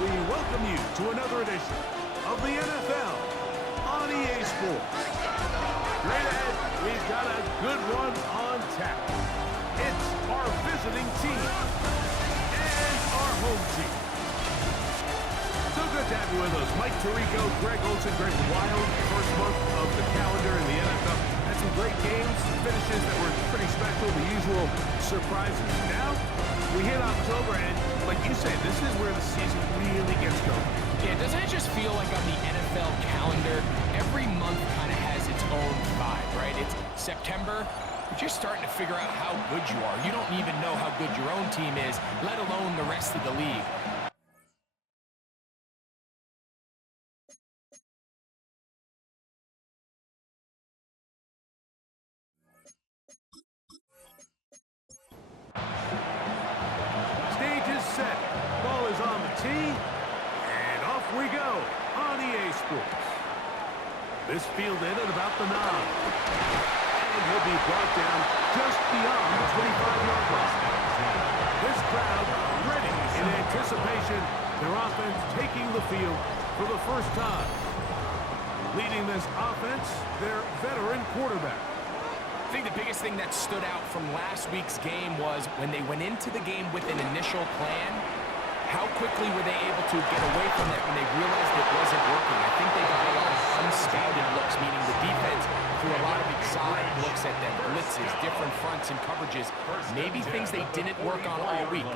we welcome you to another edition of the NFL on EA Sports. Straight ahead, we've got a good one on tap. It's our visiting team and our home team. So good to have you with us. Mike Tirico, Greg Olsen, Greg Wild, first month of the calendar in the NFL. Had some great games, finishes that were pretty special, the usual surprises. Now, we hit October, and like you said, this is where the season really gets going. Yeah, doesn't it just feel like on the NFL calendar, every month kind of has its own vibe, right? It's September, you're just starting to figure out how good you are. You don't even know how good your own team is, let alone the rest of the league. Stage is set. Ball is on the tee. And off we go on EA Sports. This fielded at about the 9. And he'll be brought down just beyond the 25-yard line. This crowd ready in anticipation. Their offense taking the field for the first time. Leading this offense, their veteran quarterback. I think the biggest thing that stood out from last week's game was when they went into the game with an initial plan, how quickly were they able to get away from it when they realized it wasn't working? I think they got a lot of unscouted looks, meaning the defense threw a lot of exotic looks at them, blitzes, different fronts and coverages, maybe things they didn't work on all week.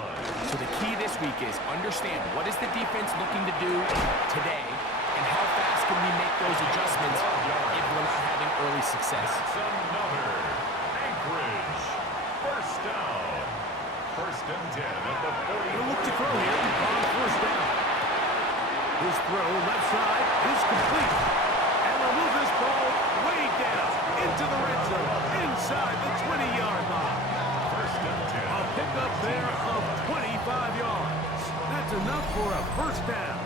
So the key this week is understand what is the defense looking to do today, and how fast can we make those adjustments if we're not having early success. First down. First and 10 at the 40. He'll look to throw here on first down. His throw left side is complete. And will move this ball way down into the red zone inside the 20-yard line. First and 10. A pickup there of 25 yards. That's enough for a first down.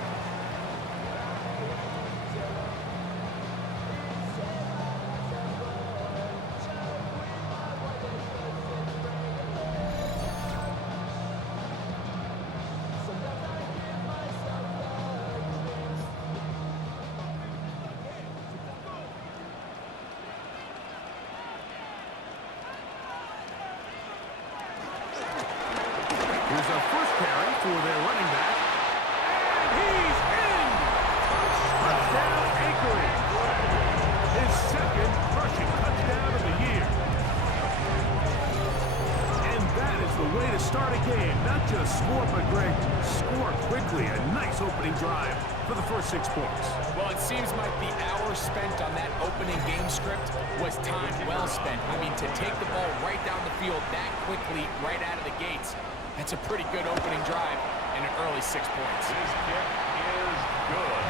Here's a first carry for their running back. And he's in! Touchdown, Anchorage. His second rushing touchdown of the year. And that is the way to start a game. Not just score, but Greg, score quickly. A nice opening drive for the first 6 points. Well, it seems like the hour spent on that opening game script was time well spent. I mean, to take the ball right down the field that quickly, right out of the gates, that's a pretty good opening drive and an early 6 points. His kick is good.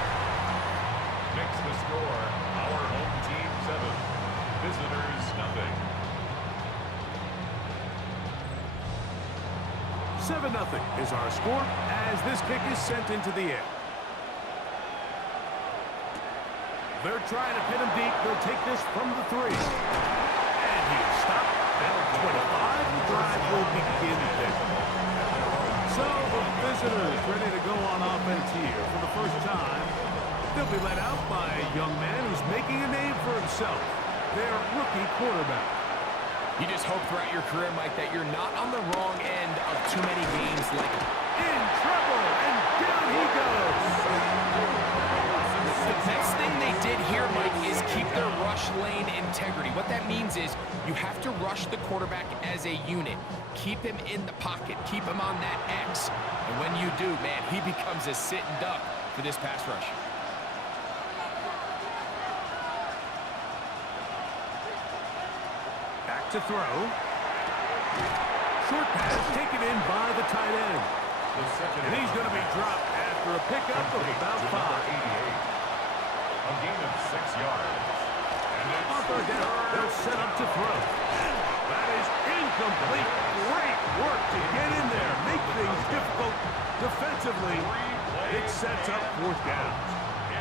Makes the score our home team 7, visitors nothing. 7-0 is our score as this kick is sent into the air. They're trying to pin him deep. They'll take this from the 3. And he's stopped at 25. The drive will begin there. So the visitors ready to go on offense here for the first time. They'll be led out by a young man who's making a name for himself, their rookie quarterback. You just hope throughout your career, Mike, that you're not on the wrong end of too many games like in trouble, and down he goes. The best thing they did here, Mike, is keep their rush lane integrity. What that means is you have to rush the quarterback as a unit. Keep him in the pocket. Keep him on that X. And when you do, man, he becomes a sitting duck for this pass rush. Back to throw. Short pass taken in by the tight end. And he's going to be dropped after a pickup of about 5. A gain of 6 yards. And on third down, they'll set up to throw. That is incomplete. Great work to get in there. Make things difficult defensively. It sets up 4th down.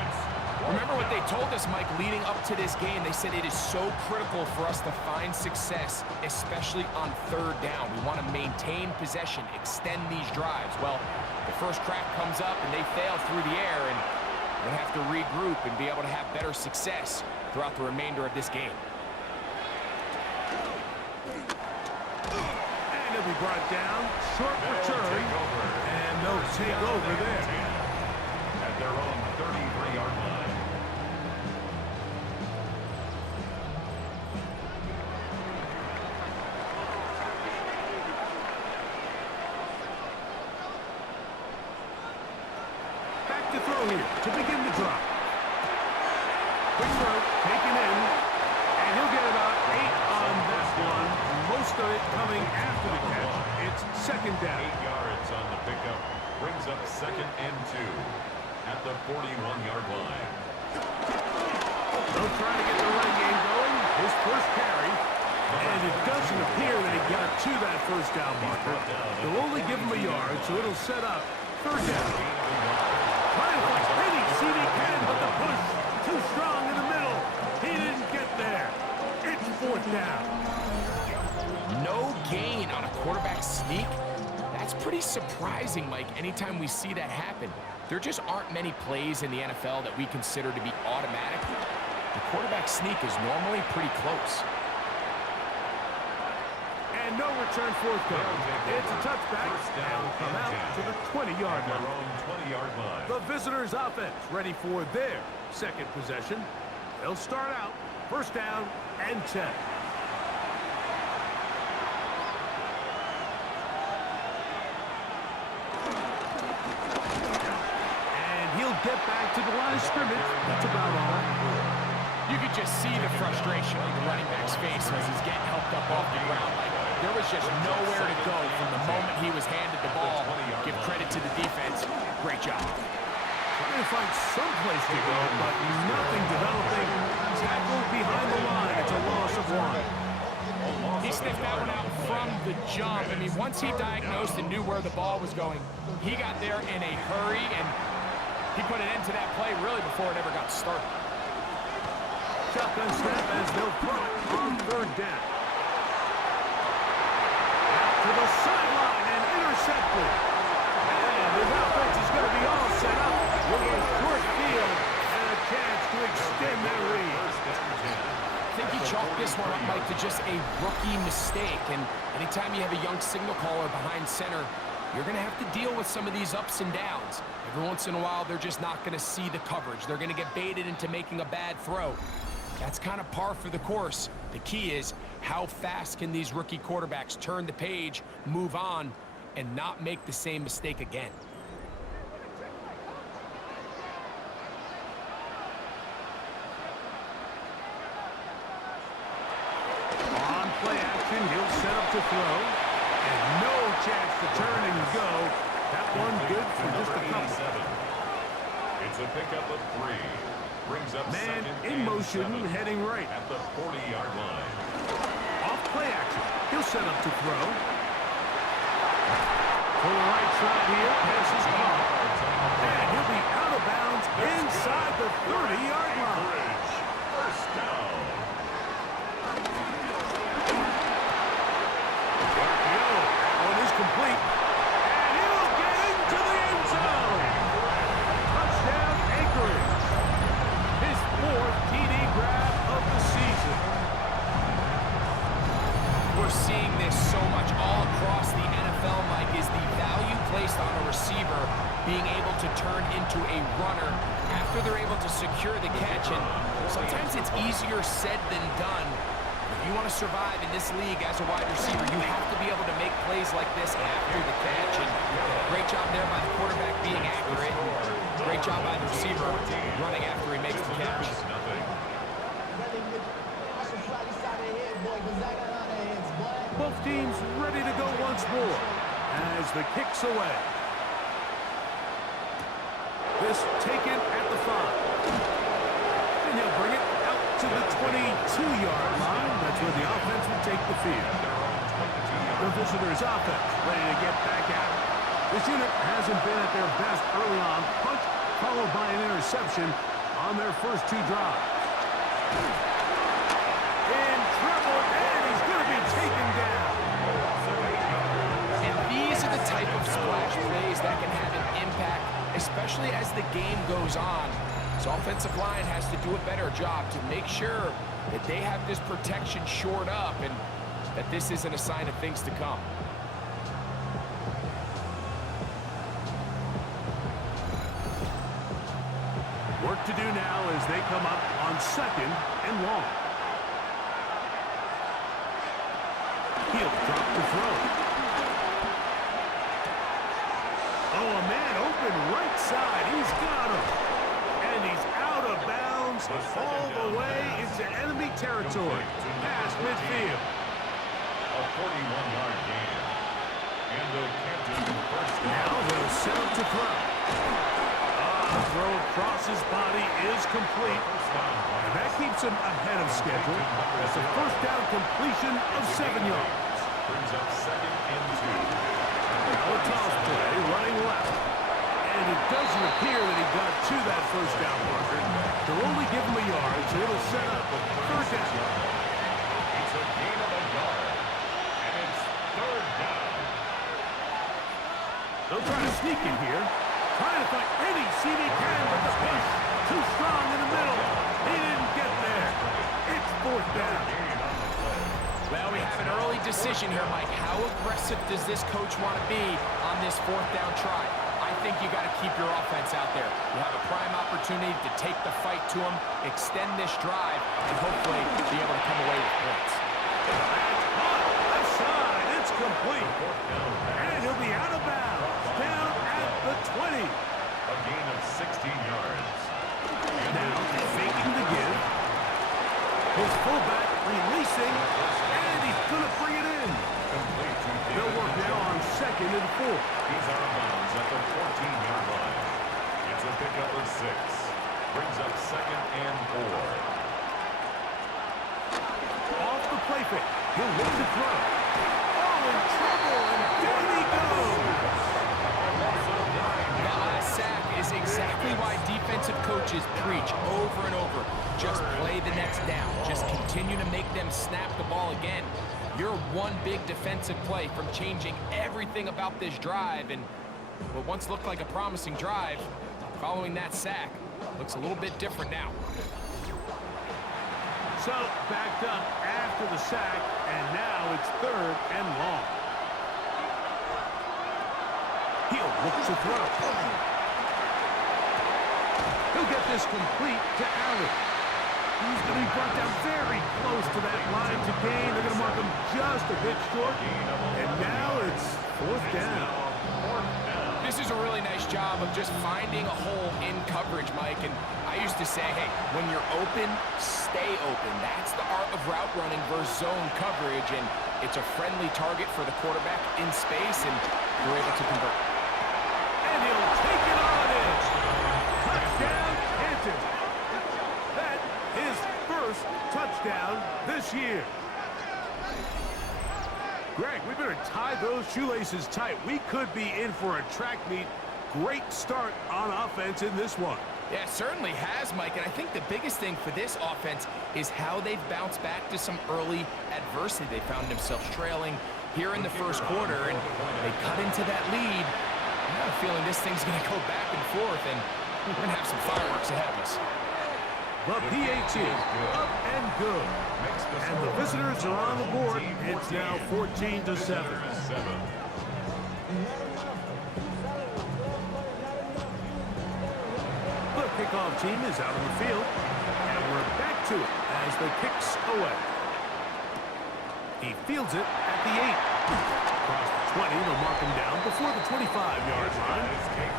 it's Remember what they told us, Mike, leading up to this game. They said it is so critical for us to find success, especially on third down. We want to maintain possession, extend these drives. Well, the first crack comes up and they fail through the air, and we'll have to regroup and be able to have better success throughout the remainder of this game. And it'll be brought down. Short return. And no takeover there. At their own 33-yard line. Back to throw here to begin the drive. Quick throw, taken in, and he'll get about 8 on that one. Most of it coming after the catch. It's second down. 8 yards on the pickup. Brings up 2nd and 2 at the 41-yard line. They'll try to get the run game going. His first carry. And it doesn't appear that he got to that first down marker. They'll only give him a yard, so it'll set up third down. Trying to find any seat he can, but the push too strong in the middle. He didn't get there. It's fourth down. No gain on a quarterback sneak? That's pretty surprising, Mike, anytime we see that happen. There just aren't many plays in the NFL that we consider to be automatic. The quarterback sneak is normally pretty close. And no return forthcoming. It's a touchback. And will come out to the 20-yard line. The visitors' offense ready for their second possession. They'll start out first down and 10. Get back to the line of scrimmage. That's about all. You could just see the frustration on the running back's face as he's getting helped up off the ground. Like, there was just nowhere to go from the moment he was handed the ball. Give credit to the defense. Great job. Trying to find some place to go, but nothing developing. Tackled behind the line. It's a loss of 1. He sniffed that one out from the jump. I mean, once he diagnosed and knew where the ball was going, he got there in a hurry, and he put an end to that play really before it ever got started. Shotgun snap as they'll throw it on third down. Out to the sideline and intercepted. And his offense is going to be all set up with a short field and a chance to extend their lead. I think he chalked this one up, Mike, to just a rookie mistake. And anytime you have a young signal caller behind center, you're going to have to deal with some of these ups and downs. Every once in a while, they're just not going to see the coverage. They're going to get baited into making a bad throw. That's kind of par for the course. The key is, how fast can these rookie quarterbacks turn the page, move on, and not make the same mistake again? On play action, he'll set up to throw. And no chance to turn and go. That one good for just a couple. It's a pickup of 3. Brings up Man second in motion, 7 heading right. at the 40-yard line. Off play action. He'll set up to throw. To the right side here. Passes caught. And he'll be out of bounds inside the 30-yard line. First down. That one is complete. And he'll get into the end zone. Touchdown, Anchorage. His 4th TD grab of the season. We're seeing this so much all across the NFL, Mike, is the value placed on a receiver being able to turn into a runner after they're able to secure the catch. And sometimes it's easier said than done. If you want to survive in this league as a wide receiver, you have to be able to make plays like this after the catch. And great job there by the quarterback being accurate. Great job by the receiver running after he makes the catch. Both teams ready to go once more as the kick's away. This taken at the 5. And he'll bring it out to the 22-yard line. That's where the offense will take the field. The visitors' offense ready to get back at it. This unit hasn't been at their best early on. Punt followed by an interception. on their first 2 drives. In trouble, and he's going to be taken down. And these are the type of splash plays that can have an impact, especially as the game goes on. His offensive line has to do a better job to make sure that they have this protection shored up and that this isn't a sign of things to come. Work to do now as they come up on 2nd and long. He'll drop the throw. Oh, a man open right side. He's got him. And he's out of bounds all the way into enemy territory. Past midfield. A 41-yard gain. And the captain first down. Now they'll set up to throw. The throw across his body is complete. And that keeps him ahead of schedule. That's a first down completion of 7 yards. Brings up 2nd and 2. Now a toss play running left. And it doesn't appear that he got to that first down marker. They'll only give him a yard, so it'll set up 3rd down. It's a gain of a yard. And it's 3rd down. They'll try to sneak in here. Trying to find any seat he can, but the push too strong in the middle. He didn't get there. It's 4th down. Well, we have an early decision here, Mike. How aggressive does this coach want to be on this 4th down try? I think you got to keep your offense out there. You have a prime opportunity to take the fight to him, extend this drive, and hopefully be able to come away with points. Left side, it's complete. And he'll be out of bounds. Down at the 20. A gain of 16 yards. Now faking the give. His fullback releasing, and he's going to bring it in. They'll work now on 2nd and 4. He's out of bounds at the 14-yard line. It's a pickup of 6. Brings up 2nd and 4. Off the play fake. He'll look to throw. Oh, in trouble, and down he goes. That last sack is exactly why defensive coaches preach over and over. Just play the next down. Just continue to make them snap the ball again. You're one big defensive play from changing everything about this drive, and what once looked like a promising drive, following that sack, looks a little bit different now. So, backed up after the sack, and now it's 3rd and long. He'll look to throw. He'll get this complete to Allen. He's going to be brought down very close to that line to gain. They're going to mark him just a bit short. And now it's 4th down. This is a really nice job of just finding a hole in coverage, Mike. And I used to say, hey, when you're open, stay open. That's the art of route running versus zone coverage. And it's a friendly target for the quarterback in space, and you're able to convert. And he'll take it on in. Touchdown, Canton. That his first touchdown this year. Greg, we better tie those shoelaces tight. We could be in for a track meet. Great start on offense in this one. Yeah, it certainly has, Mike, and I think the biggest thing for this offense is how they've bounced back to some early adversity. They found themselves trailing here in the first quarter, and they cut into that lead. I have a feeling this thing's going to go back and forth, and we're going to have some fireworks ahead of us. The PAT up and good. And the visitors are on the board. It's now 14-7. The kickoff team is out on the field. And we're back to it as the kicks away. He fields it at the 8. Across the 20, they'll mark him down before the 25-yard line.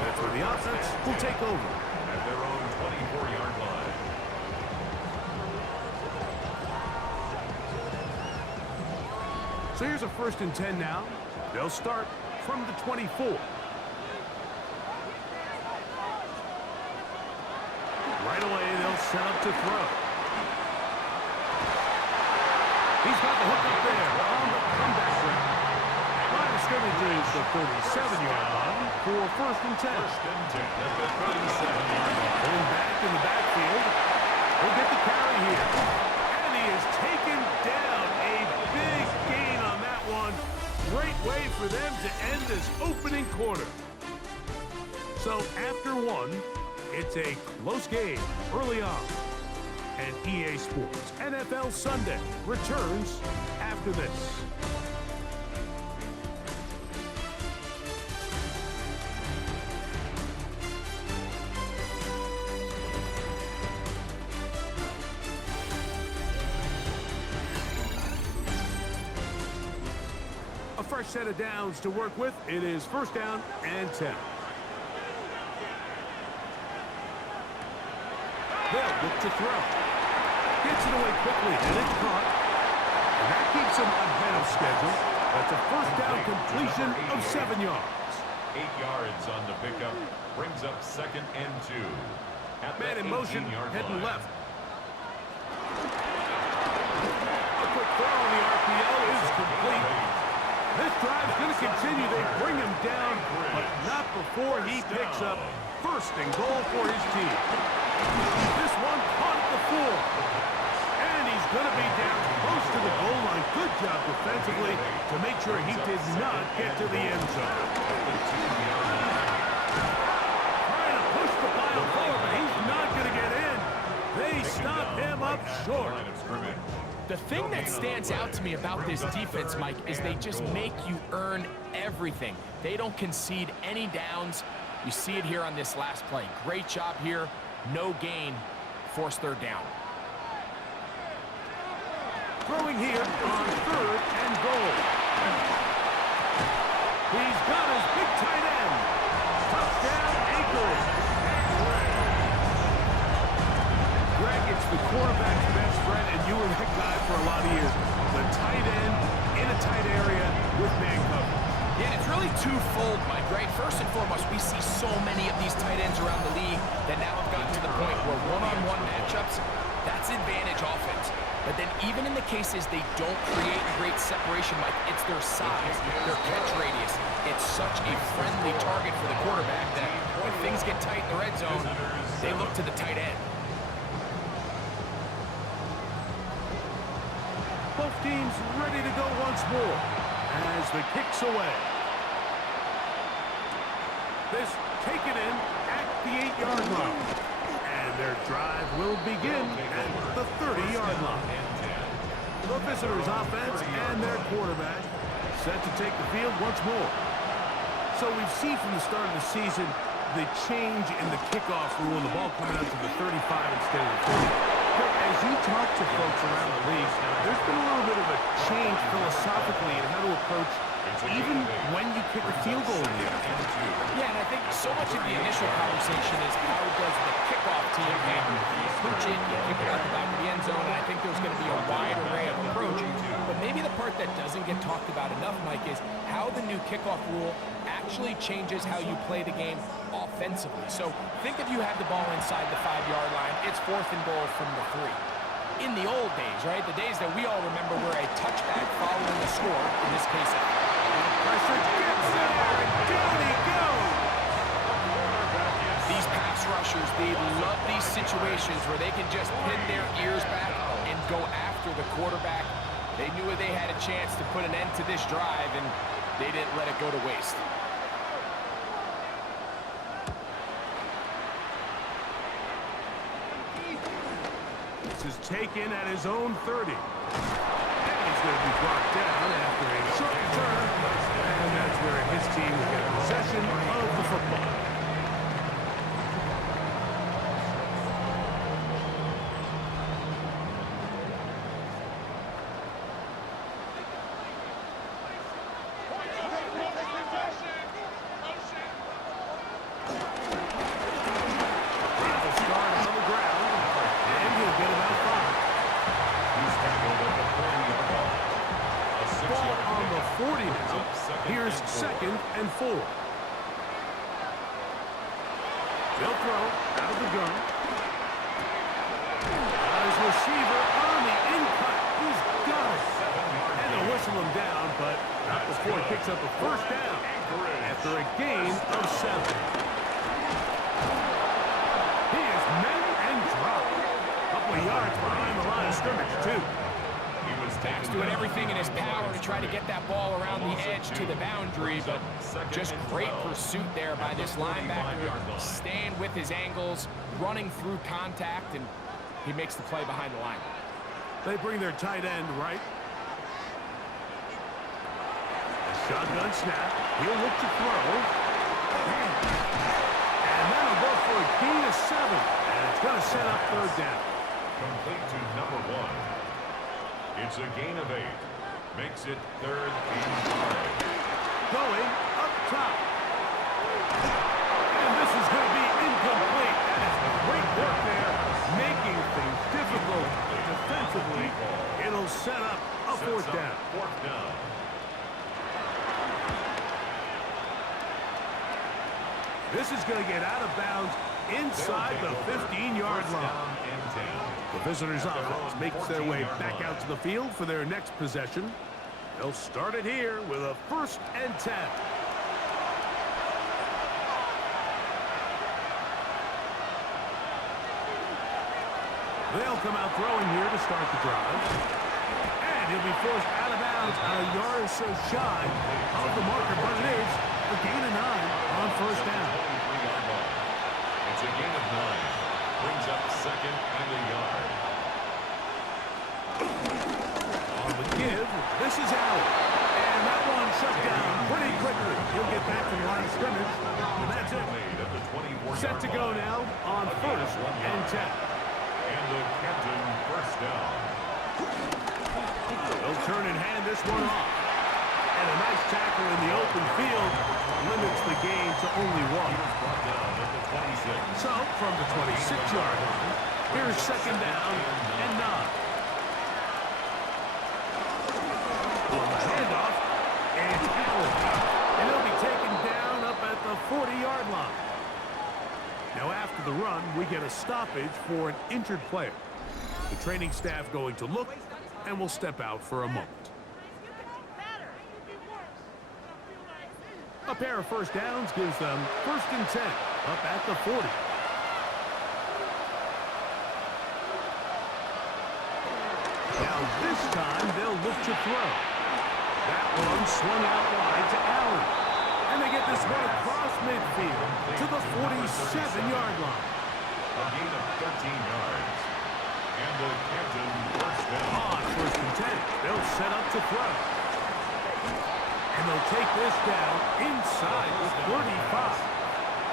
That's where the offense will take over. At their own 24-yard line. So here's a 1st and 10 now. They'll start from the 24. Right away, they'll set up to throw. He's got the hook up there on the comeback route. Line of scrimmage is the 37-yard line for first and 10. First and 10 at the 37-yard line. Going back in the backfield. He'll get the carry here. And he is taken down. A big gain on that one. Great way for them to end this opening quarter. So after one, it's a close game early on. And EA Sports NFL Sunday returns after this. A fresh set of downs to work with. It is first down and 10. They'll look to throw. Gets it away quickly, and it's caught. And that keeps him ahead of schedule. That's a first down completion of 7 yards. 8 yards on the pickup. Brings up second and 2. Man in motion, heading left. A quick throw on the RPO is complete. This drive's going to continue. They bring him down, but not before he picks up first and goal for his team. This one caught at the 4. And he's going to be down close to the goal line. Good job defensively to make sure he did not get to the end zone. Trying to push the pile forward, but he's not going to get in. They stop him up short. The thing that stands out to me about this defense, Mike, is they just make you earn everything. They don't concede any downs. You see it here on this last play. Great job here. No gain. Forced third down. Throwing here on third and goal. He's got his big tight end. Touchdown, Anchorage. Greg, it's the quarterback's best friend, and you were that guy for a lot of years. The tight end in a tight area with man coverage. Yeah, it's really twofold, Mike, right? First and foremost, we see so many of these tight ends around the league that now have gotten to the point where one-on-one matchups, that's advantage offense. But then even in the cases they don't create great separation, Mike, it's their size, their catch radius. It's such a friendly target for the quarterback that when things get tight in the red zone, they look to the tight end. Both teams ready to go once more as the kick's away. This taken in at the 8-yard line. And their drive will begin at the 30-yard line. The visitors' offense and their quarterback set to take the field once more. So we've seen from the start of the season the change in the kickoff rule, the ball coming out to the 35 instead of the 30. But as you talk to folks around the league, there's been a little bit of a change philosophically in how to approach even when you kick a field goal in the NFL. Yeah, and I think so much of the initial conversation is how does the kickoff team handle it? You approach it, you kick it out the back of the end zone, and I think there's going to be a wide array of approach. But maybe the part that doesn't get talked about enough, Mike, is how the new kickoff rule actually changes how you play the game offensively. So think if you have the ball inside the 5-yard line, it's fourth and goal from the 3. In the old days, right, the days that we all remember where a touchback following the score, in this case, Pressure gets there, and down he goes! These pass rushers, they love these situations where they can just pin their ears back and go after the quarterback. They knew they had a chance to put an end to this drive, and they didn't let it go to waste. This is taken at his own 30. And he's going to be brought down after a short return. And that's where his team will get possession of the football. Here's second and 4. They'll throw out of the gun. His receiver on the in cut. He's got it. And they'll whistle him down, but Not before he picks up a first down after a gain of 7. He is met and dropped. A couple of yards behind the line of scrimmage, too. Dak's doing everything in his power to try to get that ball around the edge to the boundary, but just great pursuit there by this linebacker, staying with his angles, running through contact, and he makes the play behind the line. They bring their tight end right. Shotgun snap. He'll look to throw. And that'll go for a gain of 7. And it's going to set up third down. Complete to number 1. It's a gain of 8. Makes it third and 5. Going up top. And this is going to be incomplete. That is great work there, making things difficult defensively. It'll set up a fourth down. Fourth down. This is going to get out of bounds inside the 15-yard line. The visitors' offense makes their way back out to the field for their next possession. They'll start it here with a 1st and 10. They'll come out throwing here to start the drive. And he'll be forced out of bounds a yard or so shy of the marker, but it is a gain of 9 on first down. It's a gain of 9. Brings up 2nd and a yard. On the give, this is Allen. And that one shut down pretty quickly. He'll get back to the line of scrimmage. And that's it. Set to go now on 1st and 10. And the captain first down. They'll turn and hand this one off. And a nice tackle in the open field limits the gain to only 1. So, from the 26-yard line, here's 2nd down and 9. On the handoff, it's Allen. And he'll be taken down up at the 40-yard line. Now, after the run, we get a stoppage for an injured player. The training staff going to look, and will step out for a moment. A pair of first downs gives them 1st and 10 up at the 40. Now this time they'll look to throw. That one swung out wide to Allen. And they get this one across midfield to the 47-yard line. A gain of 13 yards. And the captain first down. On 1st and 10. They'll set up to throw. And they'll take this down inside the 35.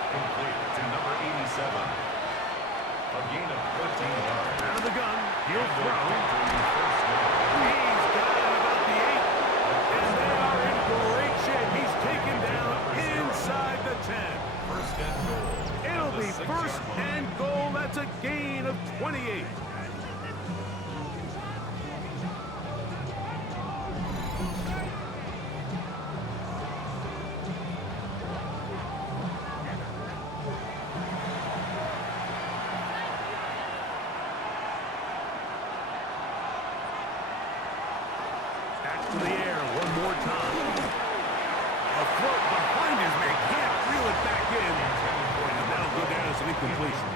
Complete to number 87. A gain of 13 yards. Out of the gun, he'll throw. First down. He's got it about the 8. And they are in great shape. He's taken down inside the 10. First and goal. It'll be 1st and goal. That's a gain of 28. To the air one more time. A throw behind his man. Can't reel it back in. And that'll go down as an incompletion.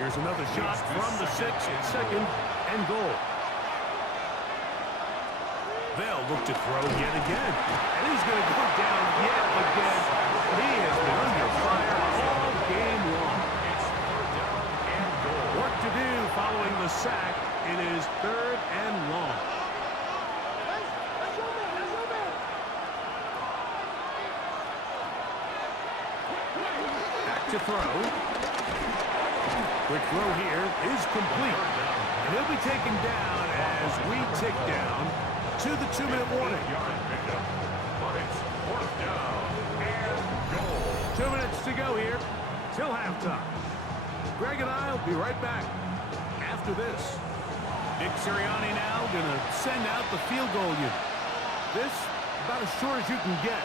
Here's another shot from the 6, 2nd and goal. They'll look to throw yet again. And he's going to go down yet again. He has been under fire all game long. Work to do following the sack. It is 3rd and long. To throw. Quick throw here is complete. And he'll be taken down as we tick down to the 2-minute warning. But it's 4th down and goal. 2 minutes to go here till halftime. Greg and I will be right back after this. Nick Sirianni now going to send out the field goal unit. This about as short as you can get.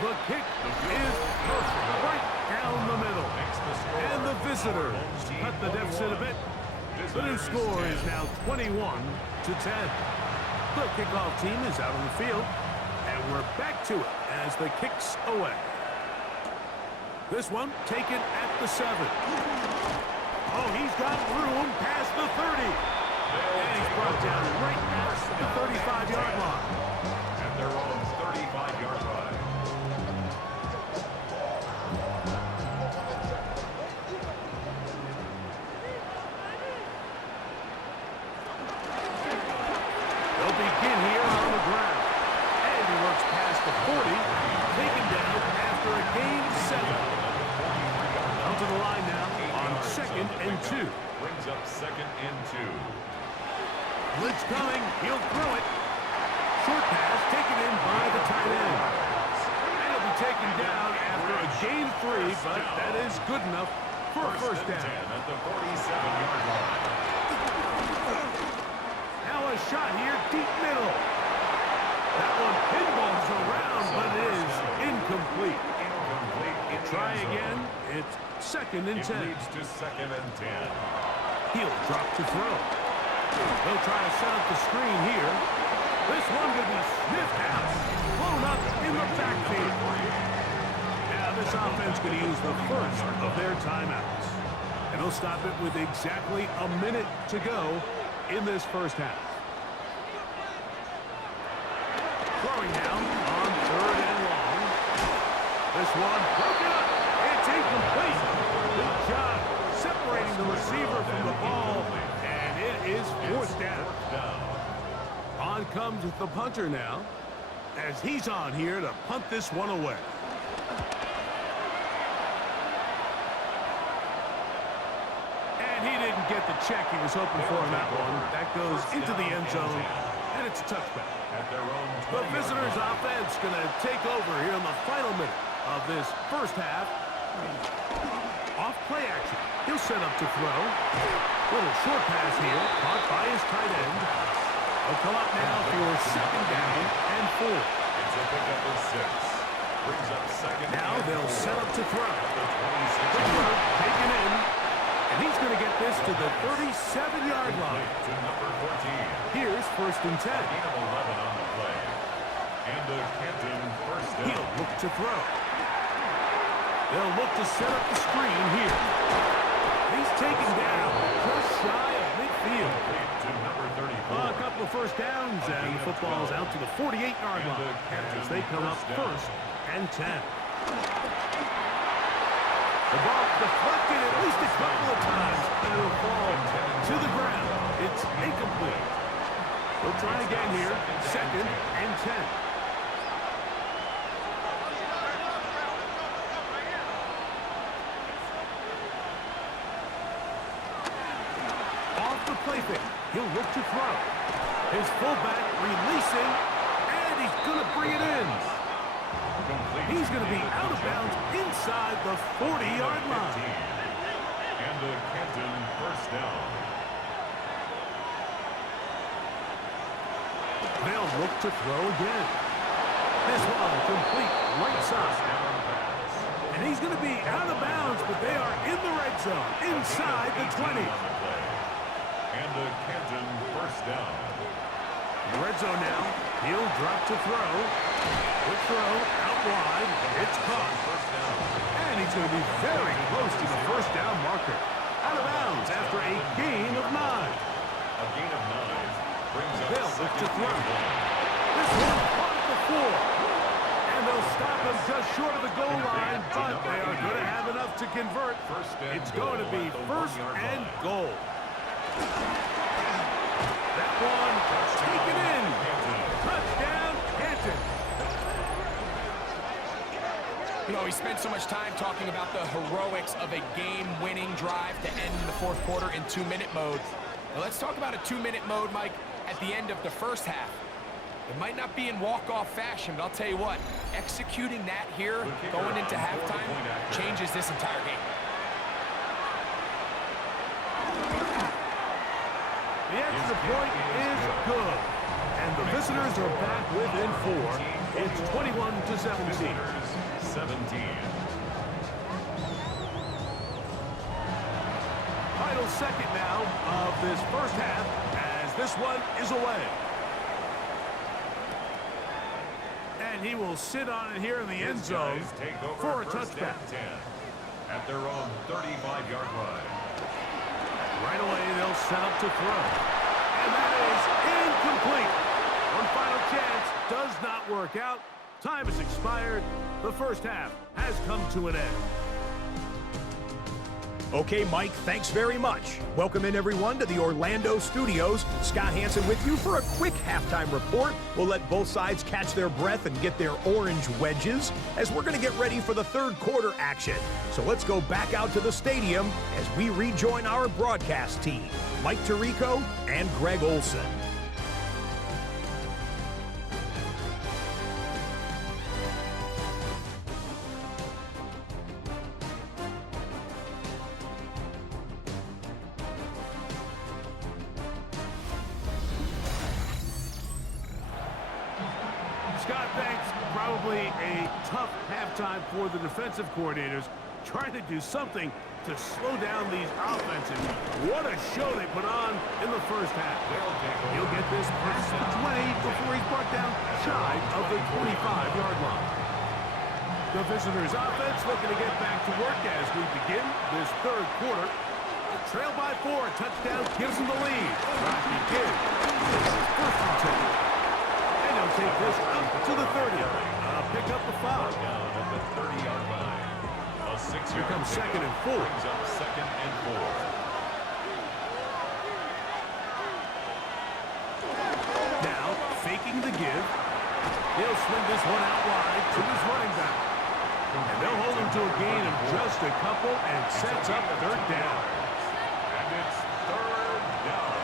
The kick is perfect, right down the middle. And the visitors cut the deficit a bit. The new score is now 21-10. The kickoff team is out on the field, and we're back to it as the kick's away. This one taken at the 7. Oh, he's got room past the 30. And he's brought down right at the 35-yard line. At their own 35-yard line. They'll begin here on the ground. And he works past the 40, taken down after a gain of 7. Down to the line now on 2nd and 2. Brings up 2nd and 2. Blitz coming. He'll throw it. Short pass taken in by the tight end. And he'll be taken down after a gain of 3, but that is good enough for a first down. At the 47-yard line. Now a shot here, deep middle. That one pinballs around, but it is incomplete. Try again. It's 2nd and 10. It leads to 2nd and 10. He'll drop to throw. They'll try to set up the screen here. This one will be sniffed out. Blown up in the backfield. Now this offense going to use the first of their timeouts. And they'll stop it with exactly a minute to go in this first half. Throwing now on 3rd and long. This one broken up. It's incomplete. Good job separating the receiver from the ball. And it is 4th down. On comes the punter now, as he's on here to punt this one away. And he didn't get the check he was hoping for on that one. That goes into the end zone, and it's a touchback. The visitors' offense going to take over here in the final minute of this first half. Off play action. He'll set up to throw. Little short pass here, caught by his tight end. They'll come up now for 2nd down and 4. It's a pickup of 6. Brings up 2nd. Now they'll set up to throw. The throw taken in, and he's going to get this to the 37-yard line. To number 14. Here's 1st and 10. Gain of 11 on the play. And the Canton first down. He'll look to throw. They'll look to set up the screen here. He's taken down just shy of midfield. To number 34. A couple of first downs, and the football's out to the 48-yard line as they come up 1st and 10. The ball deflected at least a couple of times, and it'll fall to the ground. It's incomplete. We'll try again here, 2nd and 10. Play fake. He'll look to throw. His fullback releasing, and he's going to bring it in. He's going to be out of bounds inside the 40-yard line. And the Canton first down. They'll look to throw again. This one complete right side. And he's going to be out of bounds, but they are in the red zone inside the 20. And the Canton first down. Red zone now. He'll drop to throw. Quick throw out wide. It's caught. And he's going to be very close to the first down marker. Out of bounds after a gain of 9. A gain of 9 brings up They'll look to 2nd throw. This one caught at the 4. And they'll stop him just short of the goal line, but they are going to have enough to convert. It's going to be 1st and goal. That one taken in. Touchdown, Canton. You know, we spent so much time talking about the heroics of a game-winning drive to end the 4th quarter in 2-minute mode. Now let's talk about a 2-minute mode, Mike, at the end of the first half. It might not be in walk-off fashion, but I'll tell you what, executing that here, going into halftime, changes this entire game. The extra point is good. And the visitors are back within 4. It's 21-17. 17. Final second now of this first half as this one is away. And he will sit on it here in the end zone for a touchback. At their own 35-yard line. Right away, they'll set up to throw. And that is incomplete. One final chance does not work out. Time has expired. The first half has come to an end. Okay, Mike, thanks very much. Welcome in, everyone, to the Orlando studios. Scott Hansen with you for a quick halftime report. We'll let both sides catch their breath and get their orange wedges as we're going to get ready for the third quarter action. So let's go back out to the stadium as we rejoin our broadcast team, Mike Tirico and Greg Olson. Scott, thanks. Probably a tough halftime for the defensive coordinators, trying to do something to slow down these offenses. What a show they put on in the first half. He'll get this past the 20 before he's brought down shy of the 25-yard line. The visitors' offense looking to get back to work as we begin this third quarter. Trail by 4, touchdown gives them the lead. Right begin. First and 10. And he'll take this up to the 30. Pick up the 5. Down at the 30-yard line. A 6-yard. Here comes second and 4. Brings up second and 4. Now, faking the give. He'll swing this one out wide to his running back. And they'll hold him to a gain of just a couple and sets up third down. And it's third down.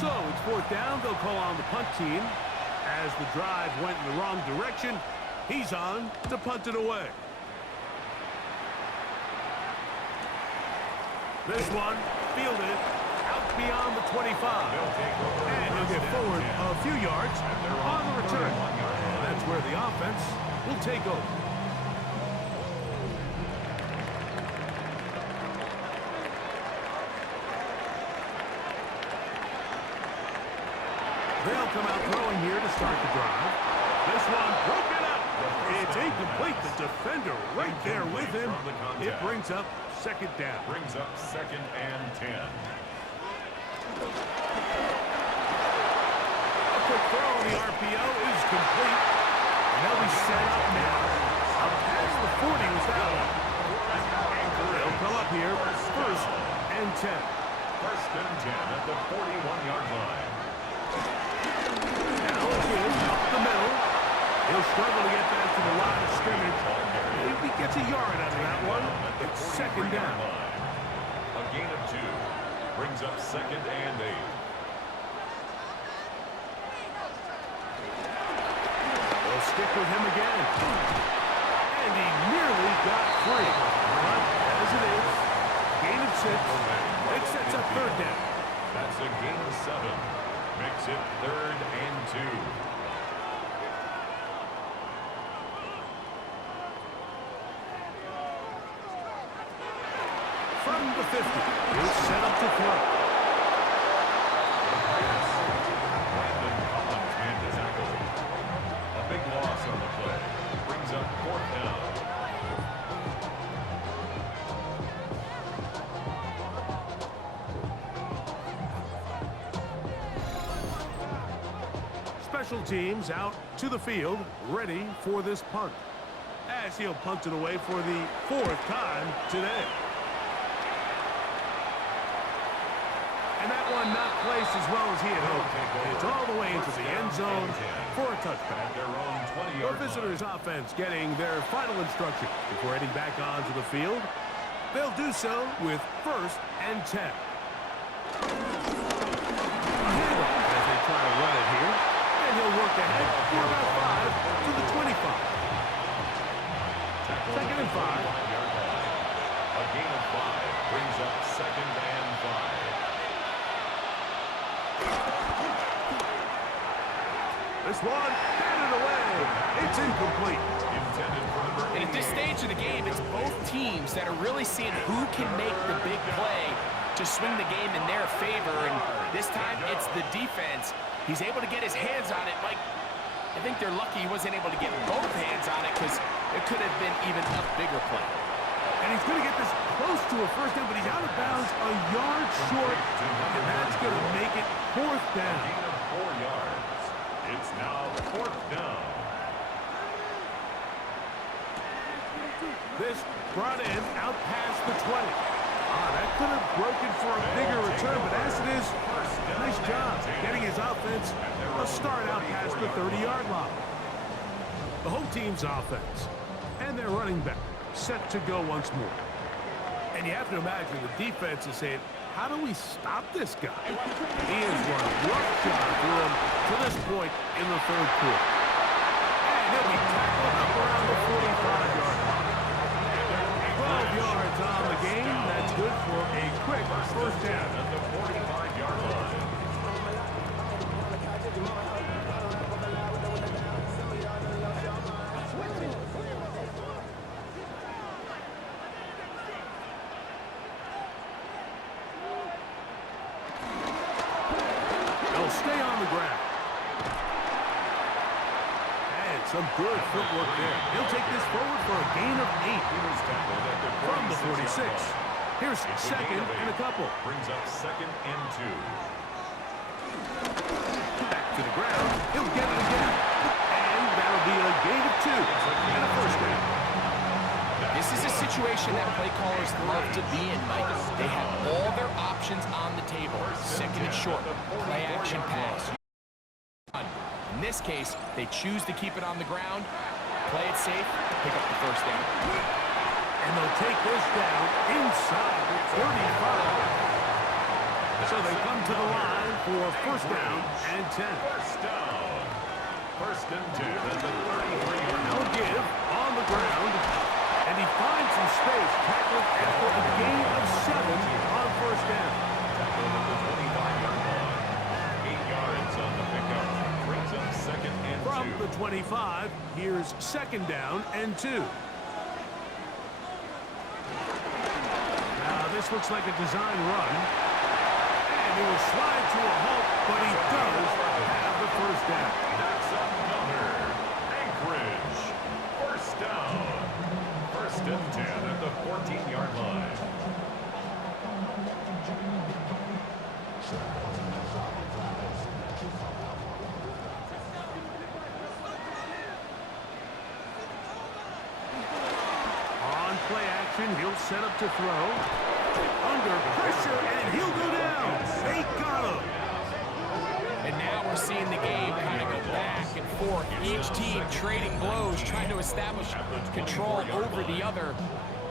So it's fourth down. They'll call on the punt team. As the drive went in the wrong direction, he's on to punt it away. This one fielded out beyond the 25. And he'll get forward a few yards on the return. And that's where the offense will take over. They'll come out throwing here to start the drive. This one broken up. It's incomplete. The defender right there with him. It brings up second down. Brings up second and 10. A quick throw on the RPO is complete. And they'll be set up now. Up past the 40 was that one. They'll come up here first and 10. First and 10 at the 41-yard line. Now again, up the middle. He'll struggle to get back to the line of scrimmage. Maybe he gets a yard out of that one. It's second down. A gain of 2. Brings up second and 8. They'll stick with him again. And he nearly got free. But as it is, gain of 6. It sets up third down. That's a gain of 7. Makes it third and 2. From the 50, he's set up to throw. Brandon Collins made the tackle. A big loss on the play. Brings up fourth down. Special teams out to the field, ready for this punt. As he'll punt it away for the 4th time today. And that one not placed as well as he had hoped. It's all the way into the end zone for a touchback. Their own The 20-yard visitors' offense getting their final instruction before heading back onto the field. They'll do so with first and 10. A handoff as they try to run it here. And he'll work ahead for about 5 to the 25. Second and 5. A A gain of 5 brings up 2nd and 5. This one, batted away. It's incomplete. Intended for number 8. And at this stage of the game, it's both teams that are really seeing who can make the big play to swing the game in their favor. And this time, it's the defense. He's able to get his hands on it. Mike, I think they're lucky he wasn't able to get both hands on it because it could have been even a bigger play. And he's going to get this close to a first down, but he's out of bounds a yard short. And that's going to make it 4th down. Gain of 4 yards. It's now 4th down. This brought in out past the 20. That could have broken for a bigger return, but as it is, nice job getting his offense a start out past the 30-yard line. The home team's offense and their running back set to go once more. And you have to imagine the defense is saying, how do we stop this guy? He has run a rough shot through him to this point in the 3rd quarter. And he'll be tackled up around the 45-yard line. 12 yards on the game. That's good for a quick first down. At the 45-yard line. They'll stay on the ground. And some good footwork there. He'll take this forward for a gain of 8. From the 46. Here's 2nd and a couple. Brings up 2nd and 2. Back to the ground. He'll get it again. And that'll be a gain of 2 and a first down. This is a situation that play callers love to be in, Mike. They have all their options on the table. 2nd and short, play action pass. In this case, they choose to keep it on the ground, play it safe, pick up the first down. And they'll take this down inside the 35. So they come to the line for first down and 10. First down. 1st and 10 at the 33-yard No line. give on the ground. And he finds some space, tackled after a gain of 7 on first down. Tackled at the 25-yard line. 8 yards on the pickup. Brings up 2nd and 2. From the 25, here's 2nd down and 2. Now this looks like a design run. And he will slide to a halt, but he does have the first down. That's another. Anchorage. First down. 1st and 10 at the 14-yard line. On play action, he'll set up to throw. Under pressure, and he'll go down. They got him. And now we're seeing the game kind of go back and forth. Each team trading blows, trying to establish control over the other.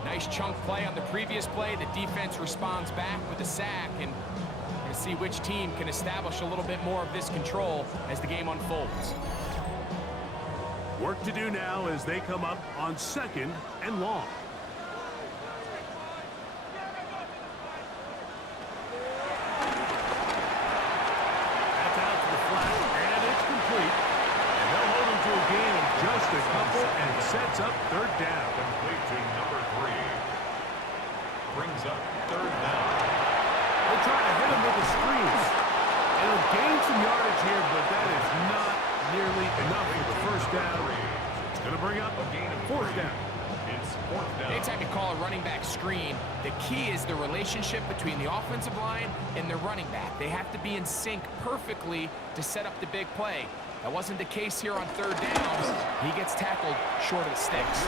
Nice chunk play on the previous play. The defense responds back with a sack, and we're going to see which team can establish a little bit more of this control as the game unfolds. Work to do now as they come up on 2nd and long. That's out to the flat, and it's complete. And they'll hold him to a gain of just a couple and sets up 3rd down. Complete to number 3. Brings up 3rd down. They'll try to hit him with a screen. It'll gain some yardage here, but that is not nearly enough for the first down. It's going to bring up A gain of 4th 3. down. It's 4th down. Anytime you call a running back screen, the key is the relationship between the offensive line and the running back. They have to be in sync perfectly to set up the big play. That wasn't the case here on 3rd down. He gets tackled short of the sticks.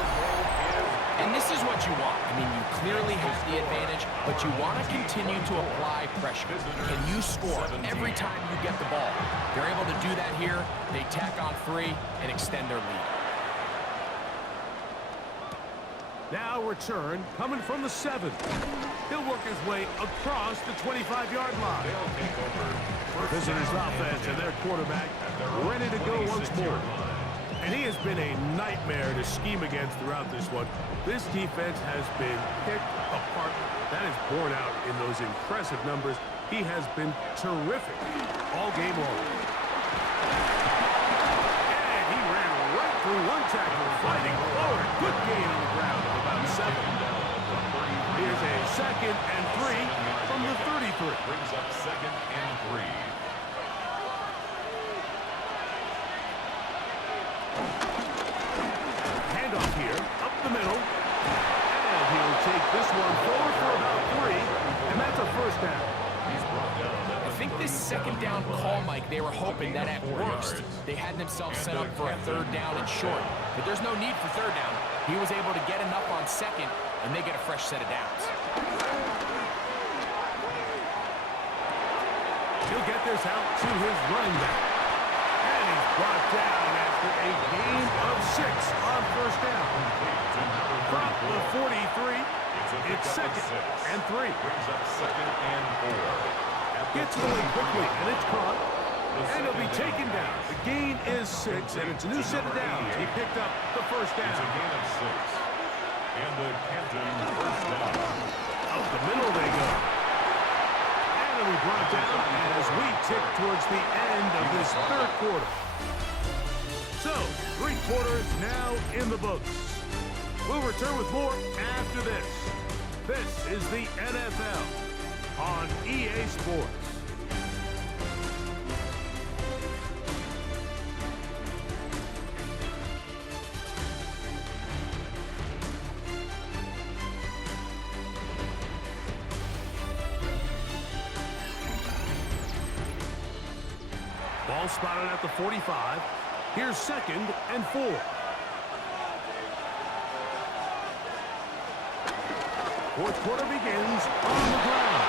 And this is what you want. I mean, you clearly have the advantage, but you want to continue to apply pressure. Can you score every time you get the ball? They're able to do that here. They tack on 3 and extend their lead. Now return coming from the 7. He'll work his way across the 25-yard line. They'll take over. The visitors' offense and their quarterback ready to go once more. And he has been a nightmare to scheme against throughout this one. This defense has been picked apart. That is borne out in those impressive numbers. He has been terrific all game long. And he ran right through one tackle, fighting forward. Good gain on the ground of about 7. Here's a 2nd and 3 from the 33. Brings up 2nd and 3. Handoff here, up the middle. And he'll take this one forward for about 3. And that's a first down. He's brought down. I think this 2nd down call, Mike, they were hoping that at worst they had themselves set up for a 3rd down and short. But there's no need for 3rd down. He was able to get enough on 2nd, and they get a fresh set of downs. He'll get this out to his running back. And he's brought down after a gain of 6 on first down. From the 43, it's 2nd and 3. Brings up 2nd and 4. Gets away quickly, and it's caught. And he'll be taken down. The gain is 6, and it's a new set of downs. He picked up the first down. It's a gain of 6. And the Canton first down. Up the middle they go. And he'll be brought down as we tick towards the end of this 3rd quarter. So, 3 quarters now in the books. We'll return with more after this. This is the NFL on EA Sports. Ball spotted at the 45. Here's 2nd and 4. Fourth quarter begins on the ground.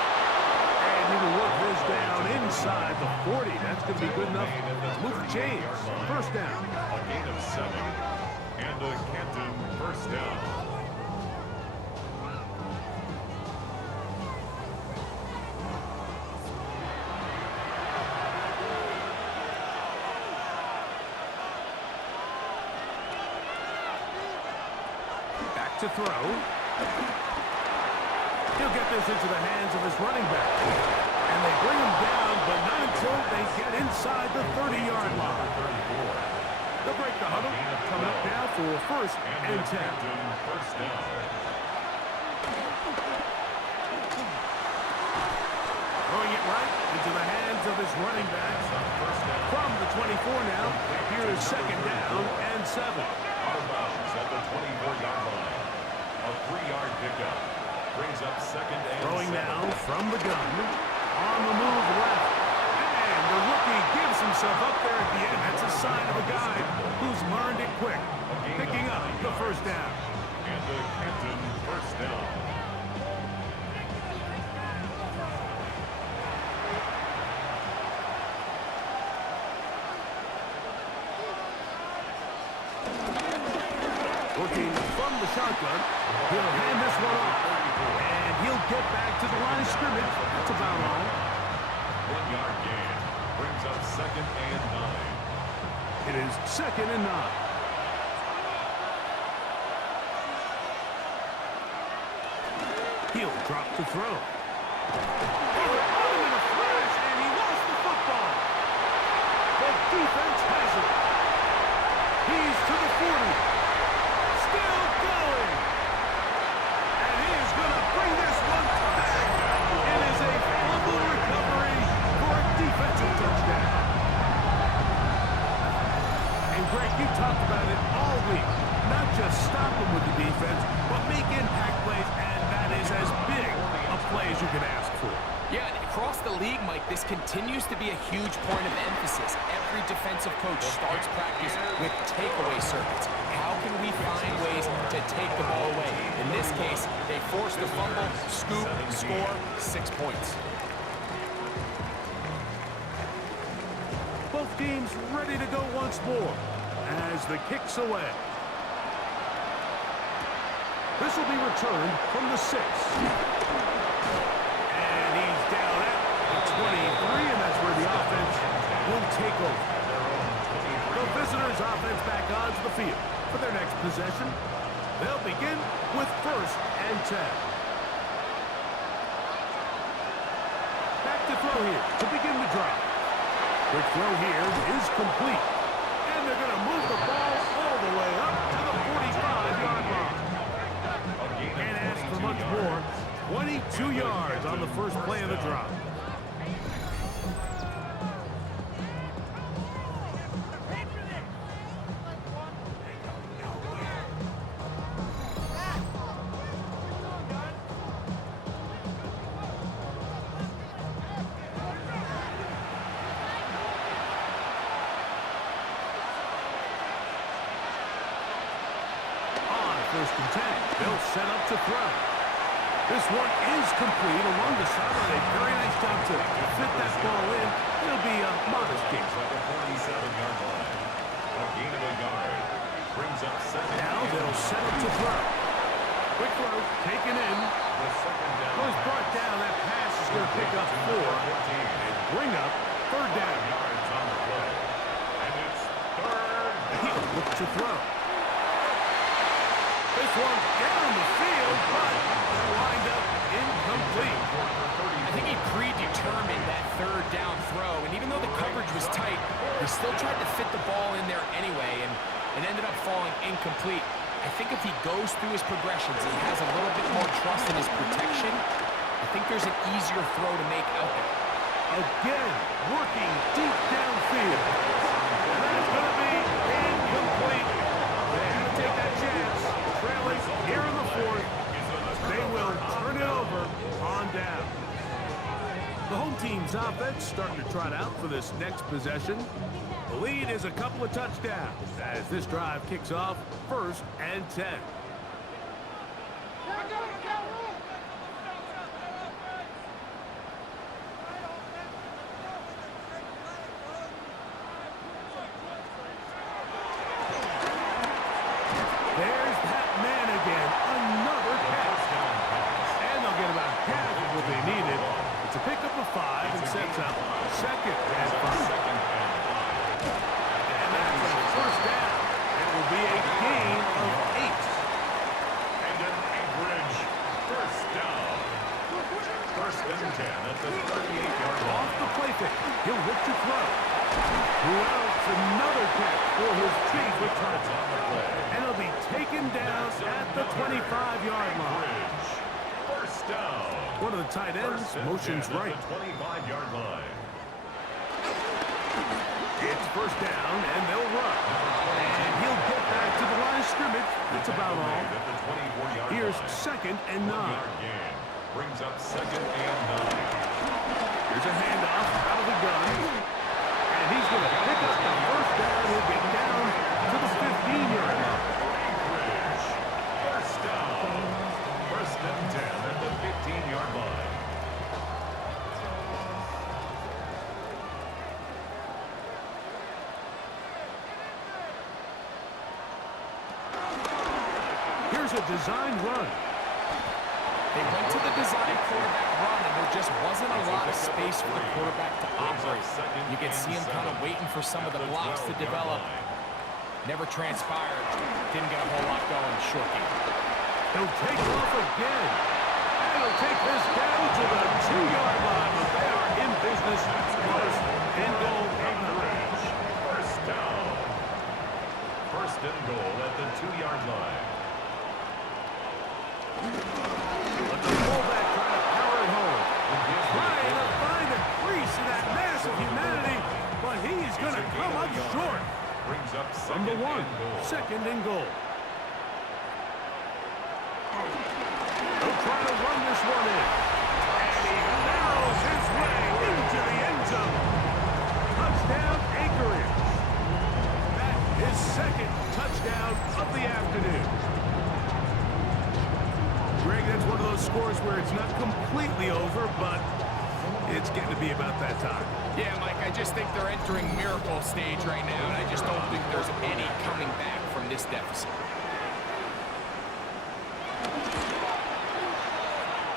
And he will work this down inside the 40. That's going to be good enough to move the chains. First down. A gain of 7. And a Canton first down. Back to throw. He'll get this into the hands of his running back. And they bring him down, but not until they get inside the 30-yard line. They'll break the huddle. Coming up now for 1st and 10. First down. Throwing it right into the hands of his running back. From the 24 now, here is 2nd down and 7. Out of bounds at the 24-yard line. A 3-yard pickup. Brings up 2nd and Throwing 7. now from the gun. On the move left. And the rookie gives himself up there at the end. That's a sign of a guy who's learned it quick. Picking up the first down. And the Canton first down. Working from the shotgun. He'll hand this one off. And he'll get back to the line of scrimmage. That's about all. 1-yard gain. Brings up 2nd and 9. It is 2nd and 9. He'll drop to throw. In a flash, and he lost the football. The defense has it. He's to the 40. Still going. And he is going to bring this one back. It is a fumble recovery for a defensive touchdown. And Greg, you talked about it all week. Not just stop him with the defense, but make impact plays, and that is as big a play as you can ask for. Yeah, and across the league, Mike, this continues to be a huge point of emphasis. Every defensive coach starts practice with takeaway circuits. How can we find ways to take the ball away? In this case, they forced the fumble, scoop, score, 6 points. Both teams ready to go once more as the kick's away. This will be returned from the 6. And he's down at the 23, and that's where the offense will take over. The visitors' offense back onto the field for their next possession. They'll begin with 1st and 10. throw here to begin the drive. Quick throw here is complete. And they're going to move the ball all the way up to the 45-yard line. Can't ask for much more. 22 yards on the first play of the drive. First and 10. They'll set up to throw. This one is complete along the sideline. A very nice job to fit that ball in. It'll be a modest gain. At the 47-yard line. A gain of a yard. Brings up second. Now they'll set up to throw. Quick throw, taken in. The second down. Was brought down. That pass is going to pick up 4 and bring up third down. Yards on the play. And it's third. He'll look to throw. This one down the field, but lined up incomplete. I think he predetermined that third down throw, and even though the coverage was tight, he still tried to fit the ball in there anyway, and it ended up falling incomplete. I think if he goes through his progressions, he has a little bit more trust in his protection. I think there's an easier throw to make out there. Again, working deep downfield. And that's going to be incomplete. They had to take that chance. Trailing here in the fourth. They will turn it over on down. The home team's offense starting to trot out for this next possession. The lead is a couple of touchdowns as this drive kicks off 1st and 10. There's that man again. Another catch. And they'll get about half of what they needed. It's a pickup of 5 and sets up 2nd and 5. And that's a first down. It will be a gain of 8. And an Anchorage first down. 1st and 10 at the 38-yard line. Off the play fake. He'll look to throw. Who else? Another catch for his chief return. On the play. And he'll be taken down at the 25-yard line. First down. One of the tight ends motions right. At the 25-yard line. It's first down, and they'll run. And he'll get back to the line of scrimmage. That's about all. At the 24-yard Here's line. 2nd and 9. 1-yard gain. Brings up 2nd and 9. Here's a handoff out of the gun. And he's going to pick up the first down. He'll get down to the 15-yard line. Anchorage. First down. 1st and 10 at the 15-yard line. Here's a design run. They went to the design quarterback run, and there just wasn't a lot of space for the quarterback to operate. You could see him kind of waiting for some of the blocks to develop. Never transpired. Didn't get a whole lot going. Short game. He'll take off again. And he'll take this down to the 2-yard line. But they are in business. 1st and goal. Anchorage. First down. 1st and goal at the 2-yard line. But the fullback trying to power it home. Trying to find a crease in that mass of humanity. But he's going to come up short. Brings up From the 1, 2nd and goal. He'll try to run this one in. And he barrels his way into the end zone. Touchdown, Anchorage. That is 2nd touchdown of the afternoon. Greg, that's one of those scores where it's not completely over, but it's getting to be about that time. Yeah, Mike, I just think they're entering miracle stage right now, and I just don't think there's any coming back from this deficit.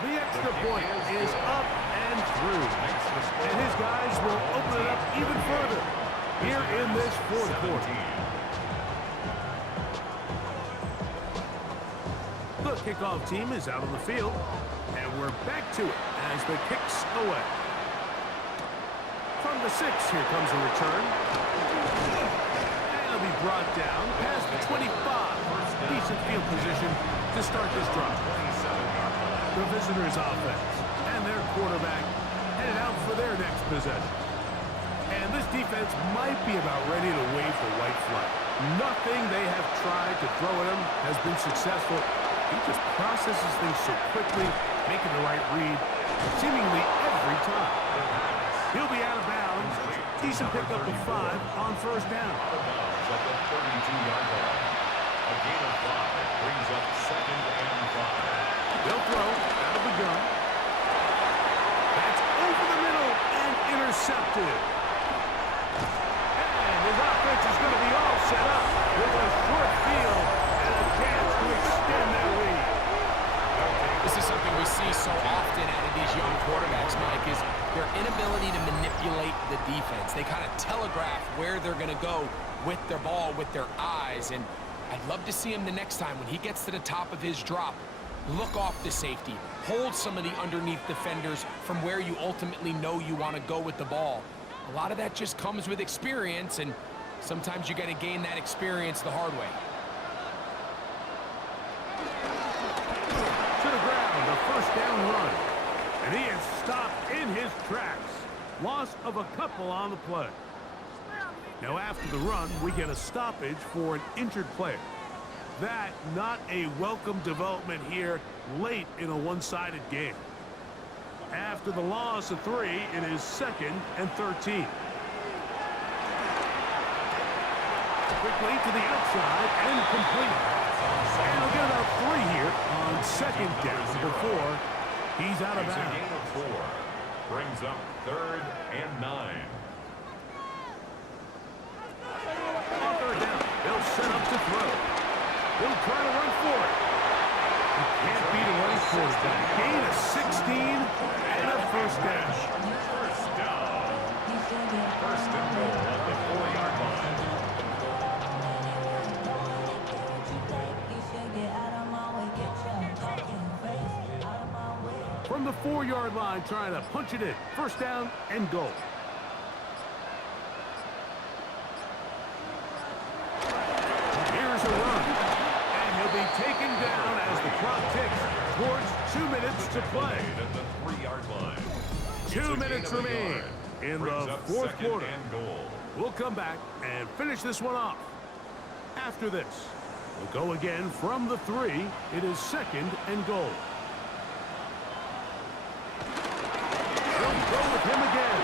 The extra point is up and through. And his guys will open it up even further here in this fourth quarter. The kickoff team is out on the field, and we're back to it as the kick's away. the 6. Here comes a return. And it'll be brought down past the 25. Decent field position to start this drive. The visitors' offense and their quarterback headed out for their next possession. And this defense might be about ready to wave the white flag. Nothing they have tried to throw at him has been successful. He just processes things so quickly, making the right read seemingly every time. He'll be out of bounds. Decent pickup of 5 on first down. Out of bounds at the 32-yard line. A gain of 5 brings up 2nd and 5. They'll throw out of the gun. That's over the middle and intercepted. And his offense is going to be all set up with a short field and a chance to extend their lead. This is something we see so often out of these young quarterbacks, Mike, is their inability to manipulate the defense. They kind of telegraph where they're going to go with their ball, with their eyes. And I'd love to see him the next time when he gets to the top of his drop. Look off the safety. Hold some of the underneath defenders from where you ultimately know you want to go with the ball. A lot of that just comes with experience, and sometimes you got to gain that experience the hard way. To the ground, a first down run. And he is stopped in his tracks. Loss of a couple on the play. Now after the run, we get a stoppage for an injured player. That not a welcome development here late in a one-sided game. After the loss of 3, it is 2nd and 13. Quickly to the outside and complete. And he'll get about 3 here on 2nd down before he's out of It's a bounds. gain of 4. Brings up 3rd and 9. On 3rd down, they'll set up to throw. They'll try to run for it. You can't beat a running quarterback. Gain of 16 and a first down. First down. First and goal at the 4-yard line. From the 4-yard line, trying to punch it in. First down and goal. Here's a run. And he'll be taken down as the clock ticks towards 2 minutes to play. At the 3-yard line. 2 minutes remain in the 4th quarter. And goal. We'll come back and finish this one off. After this, we'll go again from the 3. It is 2nd and goal. They'll go with him again.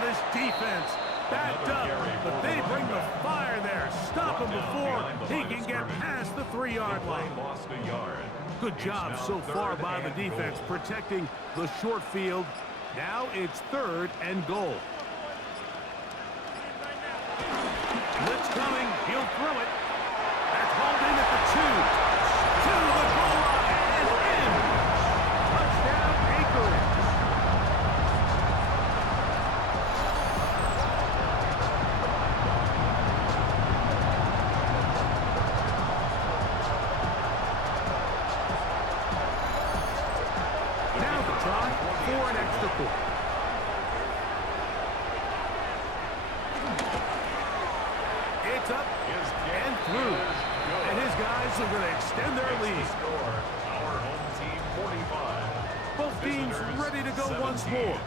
This defense backed up, but they bring the fire there. Stop him before he can get past the 3-yard line. Lost a yard. Good job so far by the defense protecting the short field. Now it's 3rd and goal. Blitz coming. He'll throw it. That's hauled in at the 2. To the goal line and in. Touchdown, Anchorage. Now the try for an extra point. It's up and through. And his guys are going to extend their lead. Score. Our home team 45. Both teams ready to go once more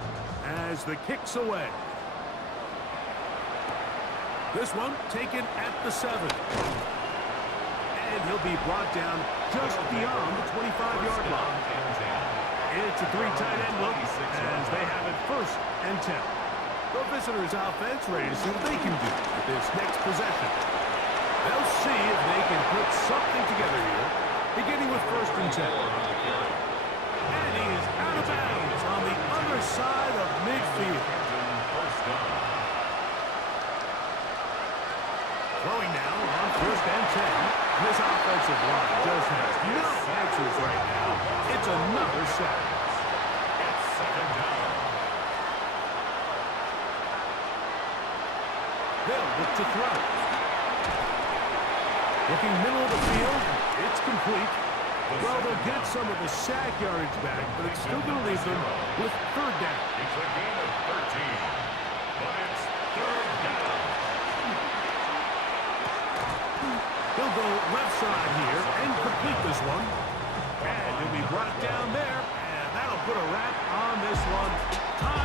as the kick's away. This one taken at the 7. And he'll be brought down just beyond the 25-yard line. It's a 3 tight end look as they have it 1st and 10. The visitors' offense ready to see what they can do with this next possession. They'll see if they can put something together here, beginning with 1st and 10. And he is out of bounds on the other side of midfield. Throwing now on 1st and 10. This offensive line just has no answers right now. It's another sack. It's 2nd down. They'll look to throw. Looking middle of the field, it's complete. Well, they'll get some of the sack yardage back, but it's still going to leave them with 3rd down. It's a gain of 13. but it's third down. He'll go left side here and complete this one. And he'll be brought down there, and that'll put a wrap on this one.